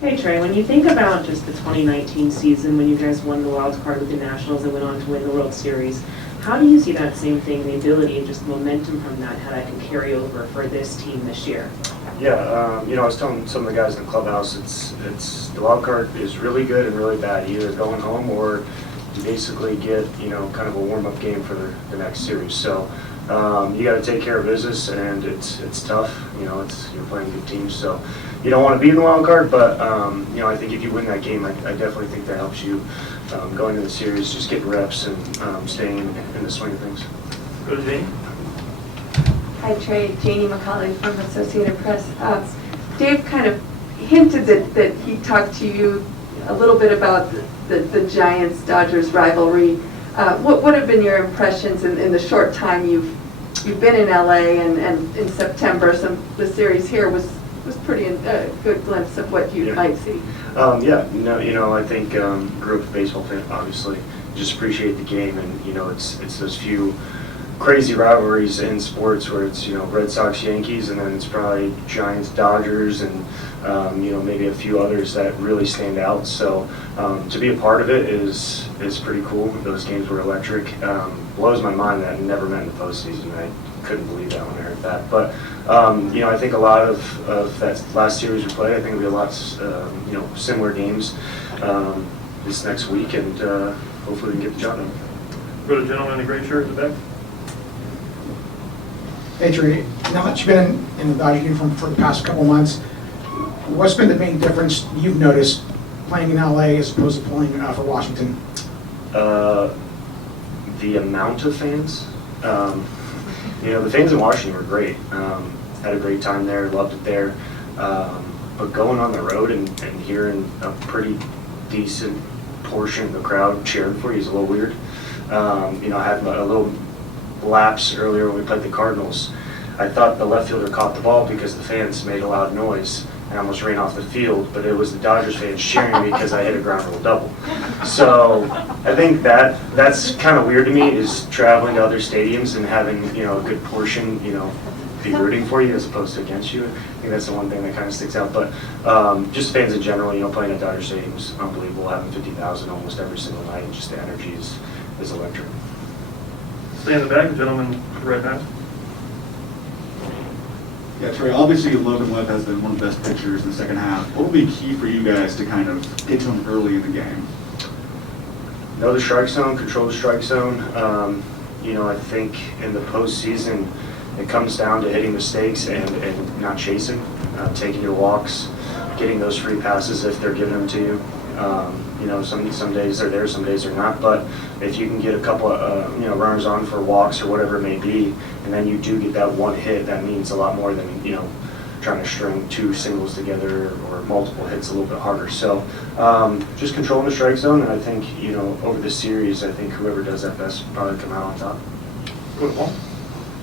Hey Trey, when you think about just the 2019 season, when you guys won the wild card with the Nationals and went on to win the World Series, how do you see that same thing, the ability and just momentum from that, how that can carry over for this team this year? Yeah, I was telling some of the guys in the clubhouse, it's the wild card is really good and really bad. Either going home or you basically get kind of a warm up game for the next series. So you got to take care of business, and it's tough. You're playing good teams, so you don't want to be in the wild card. But I think if you win that game, I definitely think that helps you going into the series, just getting reps and staying in the swing of things. Go to Jane. Hi Trey, Janie McCauley from Associated Press. Dave kind of hinted that he talked to you a little bit about the Giants-Dodgers rivalry. What have been your impressions in the short time you've been in LA, and in September the series here was pretty a good glimpse of what you might see. I think grew up a baseball fan, obviously. Just appreciate the game, and it's those few crazy rivalries in sports where it's Red Sox Yankees, and then it's probably Giants Dodgers, and maybe a few others that really stand out. So to be a part of it is pretty cool. Those games were electric. Blows my mind that I never met in the postseason. I couldn't believe that when I heard that. But I think a lot of that last series we played, I think it'll be a lot similar games this next week, and hopefully we can get the job done. Go to the gentleman in the gray shirt at the back. Hey, Trey, now that you've been in the Dodger uniform for the past couple months, what's been the main difference you've noticed playing in LA as opposed to playing for Washington? The amount of fans. The fans in Washington were great. Had a great time there, loved it there. But going on the road and hearing a pretty decent portion of the crowd cheering for you is a little weird. I had a little lapse earlier when we played the Cardinals. I thought the left fielder caught the ball because the fans made a loud noise and I almost ran off the field, but it was the Dodgers fans cheering because I hit a ground rule double. So I think that's kind of weird to me, is traveling to other stadiums and having a good portion be rooting for you as opposed to against you. I think that's the one thing that kind of sticks out. But just fans in general, playing at Dodger Stadium is unbelievable. Having 50,000 almost every single night, and just the energy is electric. Stay in the back, the gentleman with the red mask. Yeah, Trey, obviously Logan Webb has been one of the best pitchers in the second half. What will be key for you guys to kind of get to him early in the game? Know the strike zone, control the strike zone. I think in the postseason, it comes down to hitting mistakes and not chasing, taking your walks, getting those free passes if they're giving them to you. Some days they're there, some days they're not. But if you can get a couple of runners on for walks or whatever it may be, and then you do get that one hit, that means a lot more than trying to string two singles together or multiple hits a little bit harder. So just controlling the strike zone, and I think over the series, I think whoever does that best will probably come out on top. Go to Paul.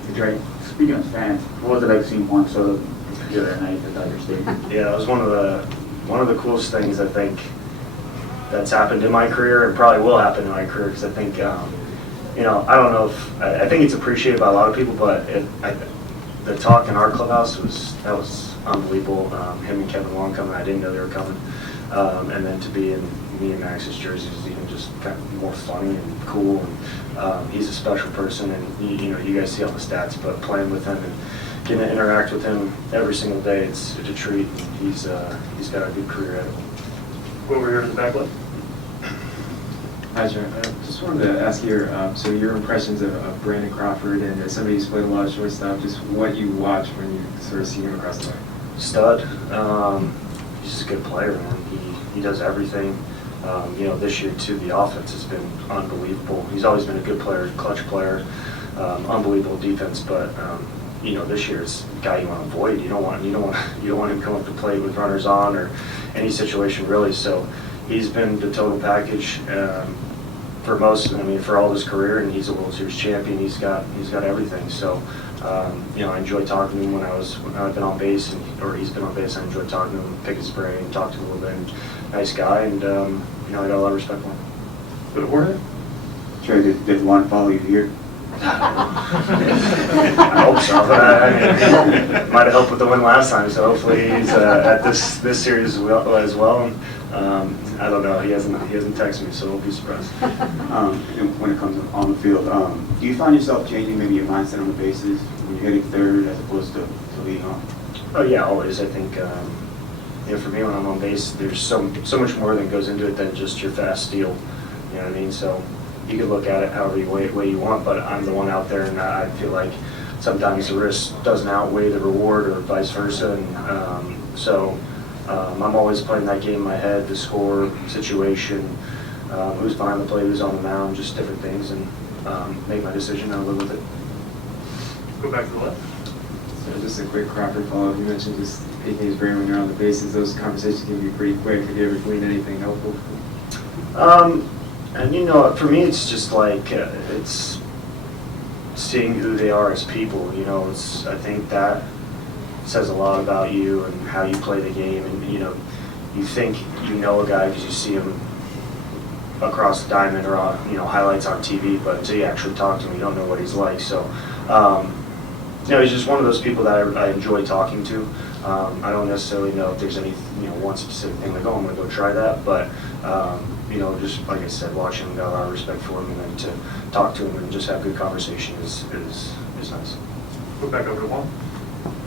Hey, Trey, speaking of fans, what was it like seeing Juan Soto the other night at Dodger Stadium? Yeah, it was one of the coolest things I think that's happened in my career, and probably will happen in my career, because I think I don't know if I think it's appreciated by a lot of people, but the talk in our clubhouse was unbelievable. Him and Kevin Long coming, I didn't know they were coming, and then to be in me and Max's jerseys is even just kind of more funny and cool. And he's a special person, and you guys see all the stats, but playing with him and getting to interact with him every single day, it's a treat. And he's got a good career ahead of him. Go over here to the back left. Hi, John. I just wanted to ask here, so your impressions of Brandon Crawford, and as somebody who's played a lot of shortstop, just what you watch when you sort of see him across the line. Stud. He's just a good player, man. He does everything. This year too, the offense has been unbelievable. He's always been a good player, clutch player, unbelievable defense. But this year it's a guy you want to avoid. You don't want him coming up to play with runners on or any situation really. So he's been the total package for all his career, and he's a World Series champion. He's got everything. So I enjoy talking to him when I've been on base, or he's been on base. I enjoy talking to him, pick his brain, talk to him a little bit. And nice guy, and I got a lot of respect for him. Go to Jorge. Trey, did Juan follow you here? I hope so. Might have helped with the win last time, so hopefully he's at this series as well. And, I don't know. He hasn't texted me, so don't be surprised. When it comes on the field, do you find yourself changing maybe your mindset on the bases when you're hitting third as opposed to leading off? Oh yeah, always. I think for me when I'm on base, there's so much more that goes into it than just your fast steal. You know what I mean? So you can look at it however way you want, but I'm the one out there, and I feel like sometimes the risk doesn't outweigh the reward, or vice versa. And I'm always playing that game in my head: the score, situation, who's behind the plate, who's on the mound, just different things, and make my decision and I'll live with it. Go back to the left. So just a quick Crawford follow-up. You mentioned just picking his brain when you're on the bases. Those conversations can be pretty quick. Have you ever gleaned anything helpful? And for me, it's just like it's seeing who they are as people. I think that says a lot about you and how you play the game. And you think you know a guy because you see him across the diamond or on highlights on TV, but until you actually talk to him, you don't know what he's like. So. He's just one of those people that I enjoy talking to. I don't necessarily know if there's any, one specific thing like, oh, I'm going to go try that. But, just like I said, watching him, got a lot of respect for him, and then to talk to him and just have good conversation is nice. Go back over to Juan.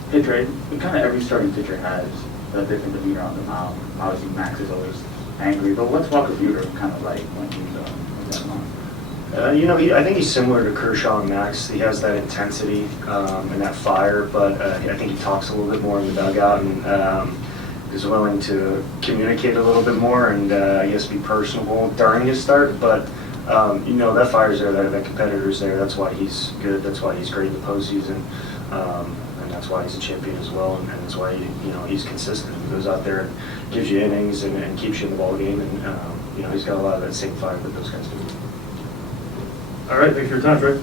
Hey Trey, kind of every starting pitcher has a different demeanor on the mound. Obviously Max is always angry, but what's Walker Buehler kind of like when he's on that mound? I think he's similar to Kershaw and Max. He has that intensity and that fire, but I think he talks a little bit more in the dugout and is willing to communicate a little bit more and I guess be personable during his start. But that fire's there, that competitor's there. That's why he's good. That's why he's great in the postseason, and that's why he's a champion as well. And that's why he's consistent. He goes out there and gives you innings and keeps you in the ball game. And he's got a lot of that same fire that those guys do. All right, thanks for your time, Trey.